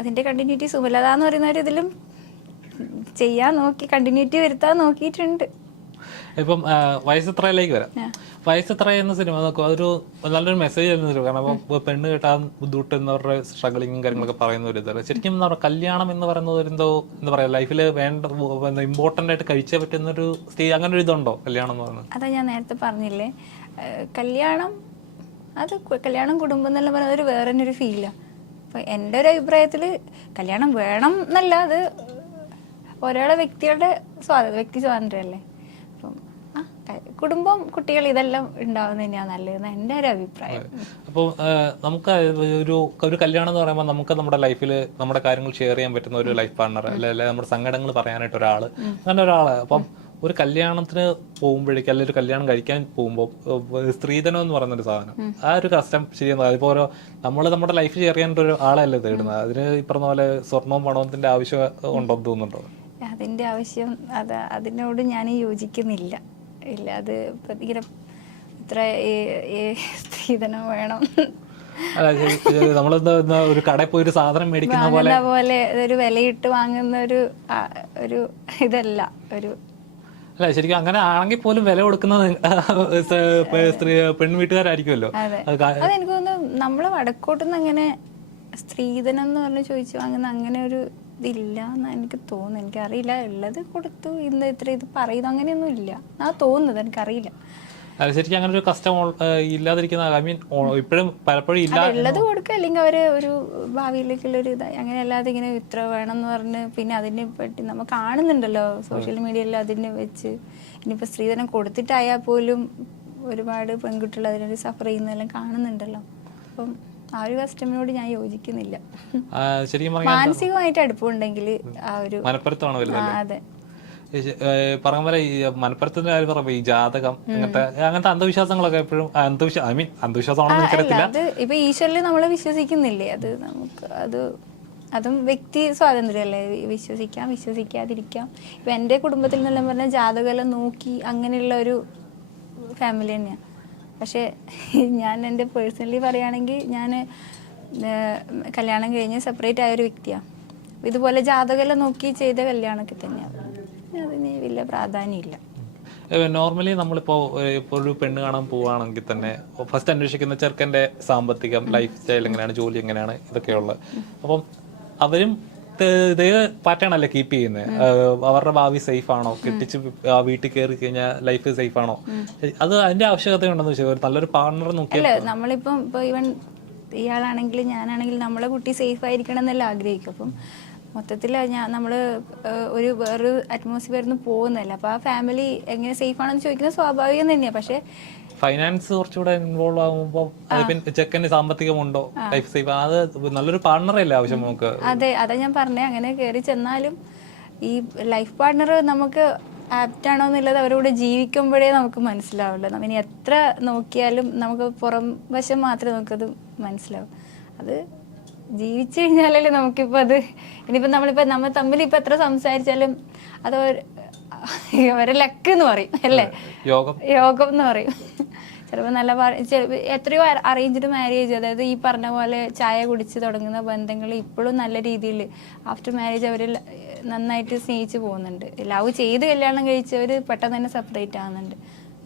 അതിൻ്റെ കണ്ടിന്യൂറ്റി സുമലത എന്ന് പറയുന്ന ഒരു ഇതിലും ചെയ്യാൻ നോക്കി, കണ്ടിന്യൂറ്റി വരുത്താൻ നോക്കിയിട്ടുണ്ട്. ഇപ്പം വയസ്സെത്രയിലേക്ക് വരാം. വയസ്സെത്ര എന്ന സിനിമ നോക്കുക, അതൊരു നല്ലൊരു മെസ്സേജ് ആയിരുന്നു. കാരണം അപ്പം പെണ്ണ് കെട്ടാൻ ബുദ്ധിമുട്ട് എന്നവരുടെ സ്ട്രഗിളിങ്ങും കാര്യങ്ങളൊക്കെ പറയുന്ന ഒരു ഇതല്ല. ശരിക്കും എന്താ പറയുക, കല്യാണം എന്ന് പറയുന്നത് എന്തോ എന്താ പറയുക ലൈഫിൽ വേണ്ട ഇമ്പോർട്ടൻ്റ് ആയിട്ട് കഴിച്ചേ പറ്റുന്നൊരു സ്റ്റേജ്, അങ്ങനെ ഒരു ഇതുണ്ടോ കല്യാണം എന്ന് പറയുന്നത്? അതാ ഞാൻ നേരത്തെ പറഞ്ഞില്ലേ, കല്യാണം കുടുംബം എന്നെല്ലാം പറയുന്നത് ഒരു വേറെ തന്നെ ഒരു ഫീലാണ്. അപ്പോൾ എൻ്റെ ഒരു അഭിപ്രായത്തിൽ കല്യാണം വേണം എന്നല്ല, അത് ഒരാളെ വ്യക്തിയുടെ വ്യക്തി സ്വാതന്ത്ര്യമല്ലേ. കുടുംബം, കുട്ടികൾ ഇതെല്ലാം ഉണ്ടാവുന്നത് തന്നെയാണ് നല്ലതെന്ന് എൻ്റെ ഒരു അഭിപ്രായം. അപ്പോൾ നമുക്ക് ഒരു കല്യാണം എന്ന് പറയുമ്പോൾ നമുക്ക് നമ്മുടെ ലൈഫിൽ നമ്മുടെ കാര്യങ്ങൾ ഷെയർ ചെയ്യാൻ പറ്റുന്ന ഒരു ലൈഫ് പാർട്ണർ, അല്ലെങ്കിൽ നമ്മുടെ സങ്കടങ്ങൾ പറയാനായിട്ട് ഒരാൾ, അങ്ങനെ ഒരാള്. അപ്പം ഒരു കല്യാണത്തിന് പോകുമ്പോഴേക്കും അല്ലെങ്കിൽ ഒരു കല്യാണം കഴിക്കാൻ പോകുമ്പോൾ സ്ത്രീധനം എന്ന് പറയുന്നൊരു സാധനം, ആ ഒരു കസ്റ്റം ശരിയെന്ന് അതിപ്പോൾ ഓരോ നമ്മുടെ ലൈഫ് ഷെയർ ചെയ്യാനായിട്ട് ഒരു ആളല്ലേ തേടുന്നത്. അതിന് ഈ പറഞ്ഞ പോലെ സ്വർണവും പണത്തിന്റെ ആവശ്യം ഉണ്ടോന്ന് തോന്നുന്നുണ്ടോ? അതിന്റെ ആവശ്യം അതിനോട് ഞാൻ യോജിക്കുന്നില്ല. ഇല്ല, അത് ഇങ്ങനെ ഇത്ര സ്ത്രീധനം വേണം. നമ്മളെന്താ ഒരു കടയിൽ പോയി ഒരു സാധനം മേടിക്കുന്ന പോലെ ഒരു വിലയിട്ട് വാങ്ങുന്ന ഒരു ഇതല്ല. അല്ല ശരിക്കും അങ്ങനെ ആണെങ്കിൽ പോലും വില കൊടുക്കുന്നത് പെൺവീട്ടുകാരായിരിക്കുമല്ലോ. അതെനിക്ക് തോന്നുന്നു നമ്മളെ വടക്കോട്ടുനിന്ന് അങ്ങനെ സ്ത്രീധനം എന്ന് പറഞ്ഞ് ചോദിച്ചു വാങ്ങുന്ന അങ്ങനെ ഒരു ഇതില്ല എന്നാ എനിക്ക് തോന്നുന്നു. എനിക്കറിയില്ല, ഉള്ളത് കൊടുത്തു ഇന്ന് ഇത്ര ഇത് പറയുന്നു അങ്ങനെയൊന്നും ഇല്ല എന്നാ തോന്നുന്നത്, എനിക്കറിയില്ല. ശരിക്കും അങ്ങനെ ഒരു കസ്റ്റം ഇല്ലാതിരിക്കുന്ന ഐ മീൻ ഇപ്പോഴും പലപ്പോഴും ഇല്ല. ഉള്ളത് കൊടുക്കുക, അല്ലെങ്കിൽ അവര് ഒരു ഭാവിയിലേക്കുള്ളൊരു ഇതായി അങ്ങനെ അല്ലാതെ ഇങ്ങനെ ഇത്ര വേണം എന്ന് പറഞ്ഞ് പിന്നെ അതിനെ പറ്റി നമ്മൾ കാണുന്നുണ്ടല്ലോ സോഷ്യൽ മീഡിയയിൽ. അതിനെ വെച്ച് ഇനിയിപ്പോൾ സ്ത്രീധനം കൊടുത്തിട്ടായാൽ പോലും ഒരുപാട് പെൺകുട്ടികൾ അതിനൊരു സഫർ ചെയ്യുന്നതെല്ലാം കാണുന്നുണ്ടല്ലോ. അപ്പം ആ ഒരു കസ്റ്റമിനോട് ഞാൻ യോജിക്കുന്നില്ല. മാനസികമായിട്ട് അടുപ്പമുണ്ടെങ്കിൽ ആ ഒരു അതെ പറഞ്ഞ പോലെ ഈ മനപ്പുറത്തിന്റെ കാര്യം പറയുമ്പോ ഈ ജാതകം അങ്ങനത്തെ അന്ധവിശ്വാസങ്ങളൊക്കെ എപ്പോഴും അന്ധവിശ്വാസമാണെന്ന് എനിക്കറിയത്തില്ല. അത് ഇപ്പൊ ഈശ്വരനിൽ നമ്മൾ വിശ്വസിക്കുന്നില്ലേ, അത് നമുക്ക് അതും വ്യക്തി സ്വാതന്ത്ര്യമല്ലേ. വിശ്വസിക്കാം, വിശ്വസിക്കാതിരിക്കാം. ഇപ്പൊ എൻ്റെ കുടുംബത്തിൽ നിന്നെല്ലാം പറഞ്ഞാൽ ജാതകം നോക്കി അങ്ങനെയുള്ള ഒരു ഫാമിലി തന്നെയാണ്. പക്ഷെ ഞാൻ എൻ്റെ പേഴ്സണലി പറയുകയാണെങ്കിൽ ഞാൻ കല്യാണം കഴിഞ്ഞ് സെപ്പറേറ്റ് ആയൊരു വ്യക്തിയാണ്. ഇതുപോലെ ജാതകം നോക്കി ചെയ്ത കല്യാണമൊക്കെ തന്നെയാണ്. അതിന് വലിയ പ്രാധാന്യമില്ല. നോർമലി നമ്മളിപ്പോൾ ഒരു പെണ്ണ് കാണാൻ പോവുകയാണെങ്കിൽ തന്നെ ഫസ്റ്റ് അന്വേഷിക്കുന്ന ചെറുക്കൻ്റെ സാമ്പത്തികം, ലൈഫ് സ്റ്റൈൽ എങ്ങനെയാണ്, ജോലി എങ്ങനെയാണ്, ഇതൊക്കെയുള്ളത്. അപ്പം അവരും ഇതേ പാറ്റേൺ അല്ലേ കീപ്പ് ചെയ്യുന്നത്. അവരുടെ ഭാവി സേഫ് ആണോ, കെട്ടിച്ച് വീട്ടിൽ കയറി കഴിഞ്ഞാൽ ലൈഫ് സേഫ് ആണോ, അത് അതിന്റെ ആവശ്യകത ഉണ്ടെന്ന് വെച്ചാൽ നല്ലൊരു പാർട്ണർ നോക്കിയാൽ. നമ്മളിപ്പം ഇപ്പോൾ ഈവൻ ഇയാളാണെങ്കിലും ഞാനാണെങ്കിലും നമ്മളെ കുട്ടി സേഫ് ആയിരിക്കണം എന്നല്ല ആഗ്രഹിക്കും. അപ്പം മൊത്തത്തിൽ നമ്മൾ വേറൊരു അറ്റ്മോസ്ഫിയറിൽ നിന്ന് പോകുന്നതല്ല. അപ്പോൾ ആ ഫാമിലി എങ്ങനെ സേഫ് ആണെന്ന് ചോദിക്കുന്നത് സ്വാഭാവികം തന്നെയാണ്. പക്ഷേ ഫൈനാൻസ് കുറച്ചുകൂടെ ഇൻവോൾവ് ആകുമ്പോൾ ചെക്കന് സാമ്പത്തികമുണ്ടോ, ലൈഫ് സേഫ്, അത് നല്ലൊരു പാർട്ണറല്ലേ ആവശ്യം നമുക്ക്. അതാ ഞാൻ പറഞ്ഞേ, അങ്ങനെ കയറി ചെന്നാലും ഈ ലൈഫ് പാർട്ണർ നമുക്ക് ആപ്റ്റാണോ എന്നുള്ളത് അവരോട് ജീവിക്കുമ്പോഴേ നമുക്ക് മനസ്സിലാവുള്ളൂ. ഇനി എത്ര നോക്കിയാലും നമുക്ക് പുറം വശം മാത്രമേ നമുക്കത് മനസ്സിലാവും. അത് ജീവിച്ചു കഴിഞ്ഞാലല്ലേ നമുക്കിപ്പോൾ അത് ഇനിയിപ്പോൾ നമ്മൾ തമ്മിൽ ഇപ്പം എത്ര സംസാരിച്ചാലും അത് ഒരു ലക്ക് എന്ന് പറയും അല്ലേ, യോഗം എന്ന് പറയും. ചിലപ്പോൾ നല്ല എത്രയോ അറേഞ്ച്ഡ് മാരേജ്, അതായത് ഈ പറഞ്ഞ പോലെ ചായ കുടിച്ച് തുടങ്ങുന്ന ബന്ധങ്ങൾ ഇപ്പോഴും നല്ല രീതിയിൽ ആഫ്റ്റർ മാരേജ് അവർ നന്നായിട്ട് സ്നേഹിച്ച് പോകുന്നുണ്ട്. ലവ് ചെയ്ത് കല്യാണം കഴിച്ചവർ പെട്ടെന്ന് തന്നെ സെപ്പറേറ്റ് ആവുന്നുണ്ട്.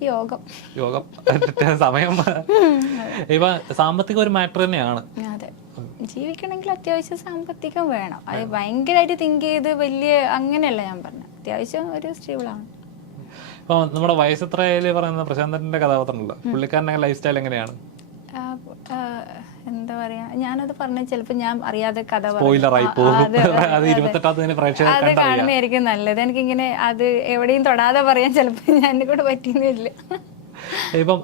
യോഗം സമയം ഇപ്പൊ സാമ്പത്തികം ഒരു മാറ്റർ തന്നെയാണ്. അതെ, ജീവിക്കണമെങ്കിൽ അത്യാവശ്യം സാമ്പത്തികം വേണം. അത് ഭയങ്കരമായിട്ട് തിങ്ക് ചെയ്ത് വലിയ അങ്ങനെയല്ല ഞാൻ പറഞ്ഞത്, അത്യാവശ്യം ഒരു സ്റ്റേബിളാണ്. ഇപ്പൊ നമ്മുടെ വയസ്സെത്രയില് പറയുന്ന പ്രശാന്തന്റെ കഥാപാത്രമുണ്ടല്ലോ, പുള്ളിക്കാരൻ്റെ ലൈഫ് സ്റ്റൈൽ എങ്ങനെയാണ്? എന്താ പറയാ, ഞാനത് പറഞ്ഞ ചിലപ്പോ ഞാൻ അറിയാതെ കഥ അത് കാണുന്നതായിരിക്കും നല്ലത്. എനിക്കിങ്ങനെ അത് എവിടെയും തൊടാതെ പറയാൻ ചിലപ്പോ ഞാൻ എന്നെ കൂടെ പറ്റുന്നില്ല. ഇപ്പം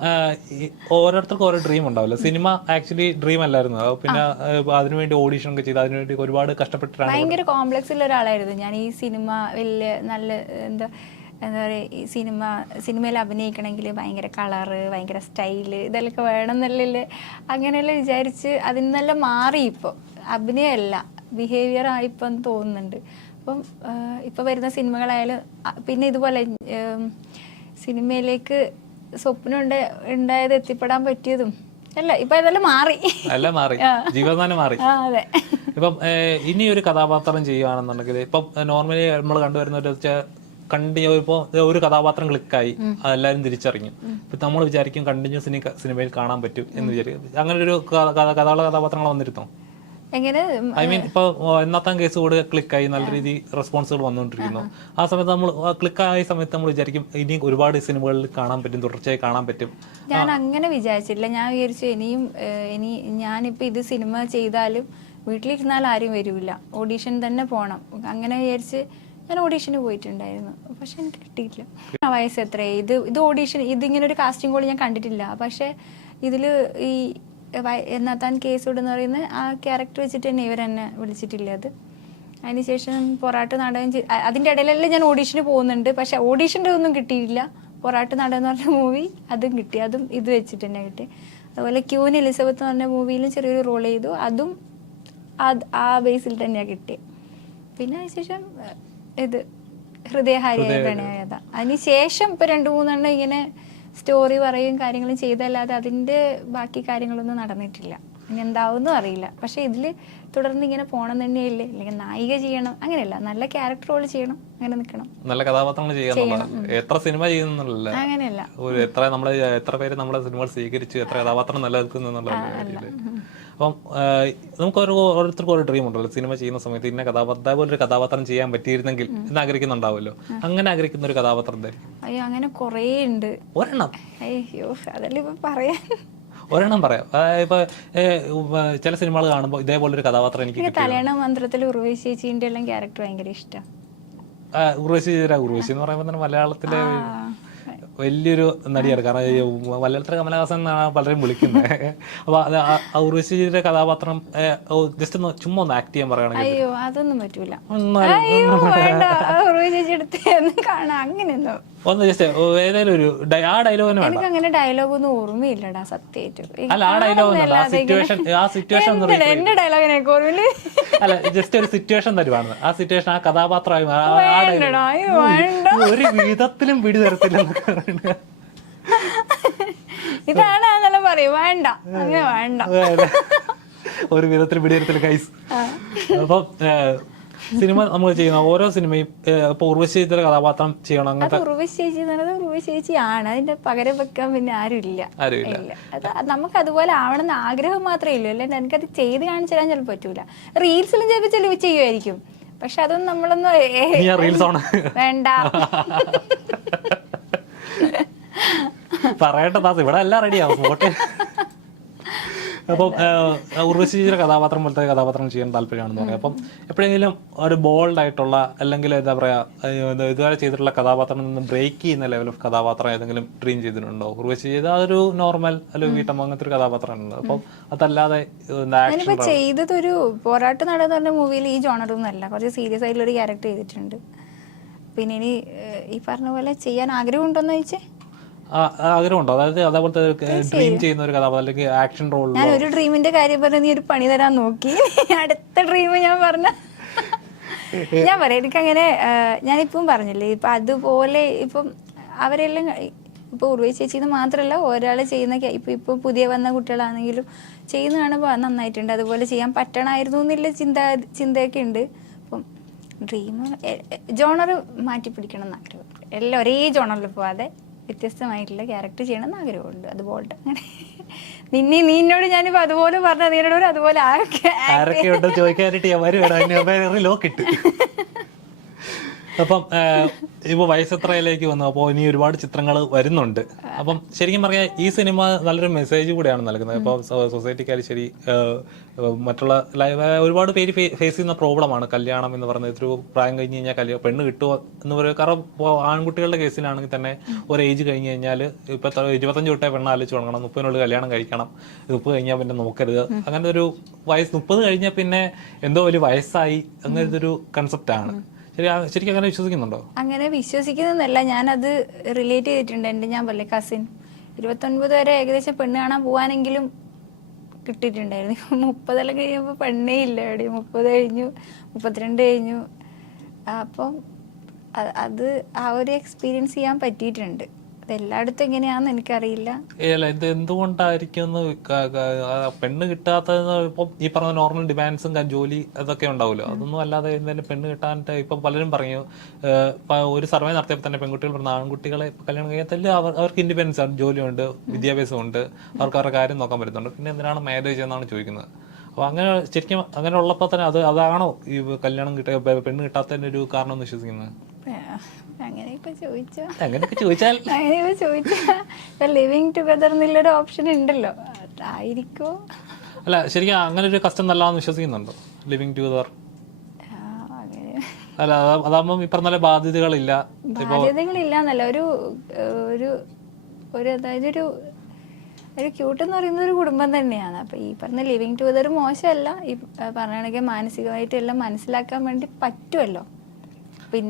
ഓരോരുത്തർക്കും ഓരോ ഡ്രീം ഉണ്ടാവില്ല. സിനിമ ആക്ച്വലി ഡ്രീം അല്ലായിരുന്നു, പിന്നെ അതിനുവേണ്ടി ഓഡീഷൻ ഒക്കെ ചെയ്ത് അതിനുവേണ്ടി ഒരുപാട് കഷ്ടപ്പെട്ടിട്ടാണ്. ഭയങ്കര കോംപ്ലക്സ് ഉള്ള ഒരാളായിരുന്നു ഞാൻ. ഈ സിനിമ വലിയ നല്ല എന്താ പറയുക, ഈ സിനിമയിൽ അഭിനയിക്കണമെങ്കിൽ ഭയങ്കര കളറ്, ഭയങ്കര സ്റ്റൈല്, ഇതെല്ലാം വേണം എന്നല്ലേ അങ്ങനെയെല്ലാം വിചാരിച്ച് അതിൽ നിന്നെല്ലാം മാറി. ഇപ്പോൾ അഭിനയമല്ല, ബിഹേവിയർ ആയിപ്പം തോന്നുന്നുണ്ട്. അപ്പം ഇപ്പോൾ വരുന്ന സിനിമകളായാലും പിന്നെ ഇതുപോലെ സിനിമയിലേക്ക് സ്വപ്നം ഉണ്ടായത് എത്തിപ്പെടാൻ പറ്റിയതും അല്ല, ഇപ്പൊ ഇതെല്ലാം മാറി, ജീവിതം മാറി. അതെ. ഇപ്പം ഇനി ഒരു കഥാപാത്രം ചെയ്യുകയാണെന്നുണ്ടെങ്കിൽ ഇപ്പം നോർമലി നമ്മൾ കണ്ടുവരുന്ന ഒരു കഥാപാത്രം ക്ലിക്കായി എല്ലാവരും തിരിച്ചറിഞ്ഞു. ഇപ്പൊ നമ്മൾ വിചാരിക്കും കണ്ടിന്യൂസ് സിനിമയിൽ കാണാൻ പറ്റും എന്ന് വിചാരിക്കും. അങ്ങനെ ഒരു കഥാപാത്രങ്ങൾ വന്നിരുന്നോ? എങ്ങനെ, ഐ മീൻ ഇപ്പൊ എന്നാത്താൻ കേസ് കൂടെ ക്ലിക്കായി നല്ല രീതിയിൽ റെസ്പോൺസുകൾ വന്നുകൊണ്ടിരിക്കുന്നു. ആ സമയത്ത് നമ്മൾ ക്ലിക്കായ സമയത്ത് നമ്മൾ വിചാരിക്കും ഇനി ഒരുപാട് സിനിമകളിൽ കാണാൻ പറ്റും, തുടർച്ചയായി കാണാൻ പറ്റും. ഞാൻ അങ്ങനെ വിചാരിച്ചില്ല. ഞാൻ വിചാരിച്ചു ഇനി ഞാനിപ്പോ ഇത് സിനിമ ചെയ്താലും വീട്ടിലിരുന്നാൽ ആരും വരില്ല, ഓഡീഷൻ തന്നെ പോണം. അങ്ങനെ വിചാരിച്ച് ഞാൻ ഓഡീഷന് പോയിട്ടുണ്ടായിരുന്നു, പക്ഷെ എനിക്ക് കിട്ടിയില്ല. വയസ്സ് എത്രയായി, ഇത് ഓഡീഷൻ, ഇതിങ്ങനെ ഒരു കാസ്റ്റിംഗ് കോൾ ഞാൻ കണ്ടിട്ടില്ല. പക്ഷെ ഇതിൽ ഈ എന്നാത്താൻ കേസോട് എന്ന് പറയുന്ന ആ ക്യാരക്ടർ വെച്ചിട്ട് തന്നെ ഇവരെന്നെ വിളിച്ചിട്ടില്ല. അത് അതിനുശേഷം പൊറാട്ട് നാടകം അതിൻ്റെ ഇടയിലെല്ലാം ഞാൻ ഓഡീഷന് പോകുന്നുണ്ട്, പക്ഷെ ഓഡീഷൻ്റെ ഒന്നും കിട്ടിയില്ല. പൊറാട്ട് നാടകം എന്ന് പറഞ്ഞ മൂവി അതും കിട്ടി, അതും ഇത് വെച്ചിട്ട് തന്നെ കിട്ടി. അതുപോലെ ക്യൂൻ എലിസബത്ത് എന്ന് പറഞ്ഞ മൂവിയിലും ചെറിയൊരു റോൾ ചെയ്തു, അതും ആ ബേസിൽ തന്നെയാണ് കിട്ടിയത്. പിന്നെ അതിനുശേഷം ഇത് ഹൃദയഹാരിയായ പ്രണയകഥ, അതിനുശേഷം ഇപ്പൊ 2-3 ഇങ്ങനെ സ്റ്റോറി പറയും കാര്യങ്ങളും ചെയ്തല്ലാതെ അതിന്റെ ബാക്കി കാര്യങ്ങളൊന്നും നടന്നിട്ടില്ല. ഇനി എന്താവുമെന്നും അറിയില്ല. പക്ഷെ ഇതില് തുടർന്ന് ഇങ്ങനെ പോണം തന്നെയല്ലേ, അല്ലെങ്കിൽ നായിക ചെയ്യണം അങ്ങനെയല്ല, നല്ല ക്യാരക്ടർ റോൾ ചെയ്യണം, അങ്ങനെ നിൽക്കണം, നല്ല കഥാപാത്രങ്ങൾ ചെയ്യണം. എത്ര സിനിമ ചെയ്യുന്നില്ല, അങ്ങനെയല്ല എത്ര പേര് നമ്മളെ സിനിമകൾ സ്വീകരിച്ചു, എത്ര കഥാപാത്രം നിലനിൽക്കുന്നു. അപ്പം നമുക്ക് ഓരോരുത്തർക്കും ഓരോ ഡ്രീം ഉണ്ടല്ലോ, സിനിമ ചെയ്യുന്ന സമയത്ത് ഇന്ന അതേപോലെ ഒരു കഥാപാത്രം ചെയ്യാൻ പറ്റിയിരുന്നെങ്കിൽ എന്ന് ആഗ്രഹിക്കുന്നുണ്ടാവുമല്ലോ. അങ്ങനെ ആഗ്രഹിക്കുന്ന ഒരു കഥാപാത്രം എന്തായിരിക്കും? അയ്യോ, അങ്ങനെ കുറേ ഉണ്ട്. ഒരെണ്ണം? അയ്യോ, അതല്ല ഇപ്പൊ പറയാൻ. ഒരെണ്ണം പറയാം. ഇപ്പൊ ചില സിനിമകൾ കാണുമ്പോൾ ഇതേപോലെ ഒരു കഥാപാത്രം എനിക്ക് കല്യാണ മന്ത്രത്തിൽ ഉർവശി ചേച്ചിന്റെ എല്ലാം ക്യാരക്ടർ ഭയങ്കര ഇഷ്ടം. ഉർവശി എന്ന് പറയുമ്പോൾ തന്നെ മലയാളത്തിലെ വലിയൊരു നടിയാണ്. കാരണം മലയാളത്തിലെ കമലഹാസൻ പലരും വിളിക്കുന്നത്. അപ്പൊ ഉർവശിയുടെ കഥാപാത്രം ജസ്റ്റ് ചുമ്മാ ഒന്ന് ആക്ട് ചെയ്യാൻ പറയുകയാണെങ്കിൽ. അയ്യോ, അതൊന്നും പറ്റൂല. അങ്ങനെയൊന്നും ഒന്ന് ജസ്റ്റ് ഏതായാലും ഒരു ആ ഡയലോഗ് എനിക്ക് അങ്ങനെ ഡയലോഗ് ഒന്നും ഓർമ്മയില്ലടാ, സത്യമായിട്ടും. അല്ല, ആ ഡയലോഗ് എന്റെ ഡയലോഗിനൊക്കെ ഓർമ്മയില്ല. അല്ല, ജസ്റ്റ് ഒരു സിറ്റുവേഷൻ തരുവാണ്. ആ സിറ്റുവേഷൻ ആ കഥാപാത്രമായി ഒരു വിധത്തിലും പിടി തരത്തില്ലെന്നൊക്കെ പറയുന്നത്. ഇതാണ് അതെല്ലാം പറയും, വേണ്ട അങ്ങനെ വേണ്ട, ഒരു വിധത്തിൽ പിടി തരത്തില്ല കൈസ്. അപ്പം സിനിമ നമ്മൾ ചെയ്യുന്ന ഓരോ സിനിമയും ഇപ്പൊ ഉർവശി കഥാപാത്രം ചെയ്യണം. അങ്ങനത്തെ ഉർവശി ചേച്ചിയാണ്, അതിന്റെ പകരം വെക്കാൻ പിന്നെ ആരും ഇല്ല. അത് നമുക്ക് അതുപോലെ ആവണമെന്ന് ആഗ്രഹം മാത്രമേ ഇല്ലൂ, അല്ലാണ്ട് എനിക്കത് ചെയ്ത് കാണിച്ചു തരാൻ ചിലപ്പോൾ പറ്റൂല. റീൽസിലും ചിലപ്പോൾ ചിലവ് ചെയ്യുമായിരിക്കും, പക്ഷെ അതൊന്നും നമ്മളൊന്നും വേണ്ട. പറയട്ടെ, ഇവിടെ എല്ലാം റെഡിയാവും. അപ്പം ഉർവശിയുടെ കഥാപാത്രം പോലത്തെ കഥാപാത്രം ചെയ്യാൻ താല്പര്യമാണെന്ന് പറയാം. അപ്പം എപ്പോഴെങ്കിലും ഒരു ബോൾഡ് ആയിട്ടുള്ള അല്ലെങ്കിൽ എന്താ പറയാ ഇതുവരെ ചെയ്തിട്ടുള്ള കഥാപാത്രം നിന്ന് ബ്രേക്ക് ചെയ്യുന്ന ലെവൽ ഓഫ് കഥാപാത്രം ഏതെങ്കിലും ഡ്രീം ചെയ്തിട്ടുണ്ടോ? ഉർവശി ചെയ്ത അതൊരു നോർമൽ അല്ലെങ്കിൽ വീട്ടമ്മ അങ്ങനത്തെ ഒരു കഥാപാത്രമാണ്. അപ്പം അതല്ലാതെ ചെയ്തതൊരു പോരാട്ട് നാടകം പറഞ്ഞ മൂവിയിൽ ഈ ജോണറൊന്നുമല്ല, കുറച്ച് സീരിയസ് ആയിട്ടുള്ള ഒരു ക്യാരക്ടർ ചെയ്തിട്ടുണ്ട്. പിന്നെ ഇനി ഈ പറഞ്ഞ പോലെ ചെയ്യാൻ ആഗ്രഹം ഉണ്ടോന്ന് ചോദിച്ചേ? ആഗ്രഹമുണ്ടോ? അതായത് അതേപോലത്തെ ഡ്രീം ചെയ്യുന്ന ഒരു കഥാപാത്രം അല്ലെങ്കിൽ ആക്ഷൻ റോൾ? ഞാൻ ഒരു ഡ്രീമിന്റെ കാര്യം പറഞ്ഞ നീ ഒരു പണി തരാൻ നോക്കി, അടുത്ത ഡ്രീം ഞാൻ പറയാം. എനിക്കങ്ങനെ ഞാനിപ്പം പറഞ്ഞില്ലേ, ഇപ്പം അതുപോലെ ഇപ്പം അവരെല്ലാം ഇപ്പോൾ ഉർവശി ചേച്ചിന്ന് മാത്രമല്ല ഒരാൾ ചെയ്യുന്ന ഇപ്പോൾ പുതിയ വന്ന കുട്ടികളാണെങ്കിലും ചെയ്യുന്ന കാണുമ്പോൾ നന്നായിട്ടുണ്ട്, അതുപോലെ ചെയ്യാൻ പറ്റണമായിരുന്നു എന്നുള്ള ചിന്തയൊക്കെ ഉണ്ട്. അപ്പം ഡ്രീം ജോണർ മാറ്റി പിടിക്കണം എന്ന് ആഗ്രഹമുണ്ട്. എല്ലാം ഒരേ ജോണറിൽ പോവാതെ വ്യത്യസ്തമായിട്ടുള്ള ക്യാരക്ടർ ചെയ്യണം എന്ന് ആഗ്രഹമുണ്ട്. അതുപോലെ അങ്ങനെ നീന്നോട് ഞാനിപ്പോൾ അതുപോലെ പറഞ്ഞ നീനോട് അതുപോലെ ആരൊക്കെയുണ്ടോ ചോദിക്കാനായിട്ട് ഞാൻ വരുവാണ് ലോക്കിട്ട്. അപ്പം ഇപ്പോൾ വയസ്സെത്രയിലേക്ക് വന്നു, അപ്പോൾ ഇനി ഒരുപാട് ചിത്രങ്ങൾ വരുന്നുണ്ട്. അപ്പം ശരിക്കും പറയാം ഈ സിനിമ നല്ലൊരു മെസ്സേജ് കൂടെയാണ് നൽകുന്നത്. ഇപ്പോൾ സൊസൈറ്റിക്കാർ ശരി മറ്റുള്ള ഒരുപാട് പേര് ഫേസ് ചെയ്യുന്ന പ്രോബ്ലമാണ് കല്യാണം എന്ന് പറയുന്നത്. ഒരു പ്രായം കഴിഞ്ഞ് കഴിഞ്ഞാൽ പെണ്ണ് കിട്ടുമോ എന്ന് പറയുക. കാരണം ആൺകുട്ടികളുടെ കേസിലാണെങ്കിൽ തന്നെ ഒരു ഏജ് കഴിഞ്ഞ് കഴിഞ്ഞാൽ ഇപ്പോൾ 25 തൊട്ടേ പെണ്ണ് ആലോചിച്ച് തുടങ്ങണം, 30 കല്യാണം കഴിക്കണം, 30 കഴിഞ്ഞാൽ പിന്നെ നോക്കരുത്, അങ്ങനെ ഒരു വയസ്സ് 30 കഴിഞ്ഞാൽ പിന്നെ എന്തോ ഒരു വയസ്സായി, അങ്ങനത്തെ ഒരു കൺസെപ്റ്റാണ്. ശരിക്കും അങ്ങനെ വിശ്വസിക്കുന്നുണ്ടോ? അങ്ങനെ വിശ്വസിക്കുന്നതല്ല, ഞാനത് റിലേറ്റ് ചെയ്തിട്ടുണ്ട്. ഞാൻ പറഞ്ഞ കസിൻ 29 വരെ ഏകദേശം പെണ്ണ് കാണാൻ പോവാനെങ്കിലും കിട്ടിയിട്ടുണ്ടായിരുന്നു. 30 കഴിയുമ്പോൾ പെണ്ണേ ഇല്ല എവിടെ. 30 കഴിഞ്ഞു, 32 കഴിഞ്ഞു. അപ്പം അത് ആ ഒരു എക്സ്പീരിയൻസ് ചെയ്യാൻ പറ്റിയിട്ടുണ്ട്. അതെല്ലായിടത്തും എങ്ങനെയാണെന്ന് എനിക്കറിയില്ല. ഇത് എന്തുകൊണ്ടായിരിക്കും പെണ്ണ് കിട്ടാത്തതെന്ന്? ഇപ്പം ഈ പറഞ്ഞ നോർമൽ ഡിമാൻഡ്സും ജോലി അതൊക്കെ ഉണ്ടാവുമല്ലോ, അതൊന്നും അല്ലാതെ എന്തായാലും പെണ്ണ് കിട്ടാനായിട്ട് ഇപ്പം പലരും പറഞ്ഞു. ഒരു സർവേ നടത്തിയപ്പോൾ തന്നെ പെൺകുട്ടികൾ പറഞ്ഞ ആൺകുട്ടികളെ കല്യാണം കഴിയാത്തല്ല, അവർക്ക് ഇൻഡിപെൻഡൻസ് ആണ്, ജോലിയുണ്ട്, വിദ്യാഭ്യാസമുണ്ട്, അവർക്ക് അവരുടെ കാര്യം നോക്കാൻ പറ്റുന്നുണ്ട്, പിന്നെ എന്തിനാണ് മാരേജ് എന്നാണ് ചോദിക്കുന്നത്. അപ്പോൾ അങ്ങനെ ശരിക്കും അങ്ങനെ ഉള്ളപ്പോൾ തന്നെ അതാണോ ഈ കല്യാണം പെണ്ണ് കിട്ടാത്തതിൻ്റെ ഒരു കാരണം എന്ന് വിശ്വസിക്കുന്നത്? അങ്ങനെയൊക്കെ ചോദിച്ചാൽ ലിവിങ് ടുഗദർ എന്നുള്ളൊരു ഓപ്ഷൻ ഉണ്ടല്ലോ, അതായിരിക്കോ? അല്ല ശരിക്കും അങ്ങനെ ഒരു കസ്റ്റം നല്ലതാന്ന് വിശ്വസിക്കുന്നുണ്ടോ ലിവിങ് ടുഗദർ? അല്ല അതാകുമ്പോൾ ഈ പറഞ്ഞ ബാധ്യതകളില്ല എന്നല്ല, അതായത് ഒരു ക്യൂട്ട് എന്ന് പറയുന്ന ഒരു കുടുംബം തന്നെയാണ്. അപ്പൊ ഈ പറഞ്ഞ ലിവിങ് ടുഗദർ മോശമല്ല, ഈ പറഞ്ഞ മാനസികമായിട്ട് എല്ലാം മനസ്സിലാക്കാൻ വേണ്ടി പറ്റുമല്ലോ. പിന്നെ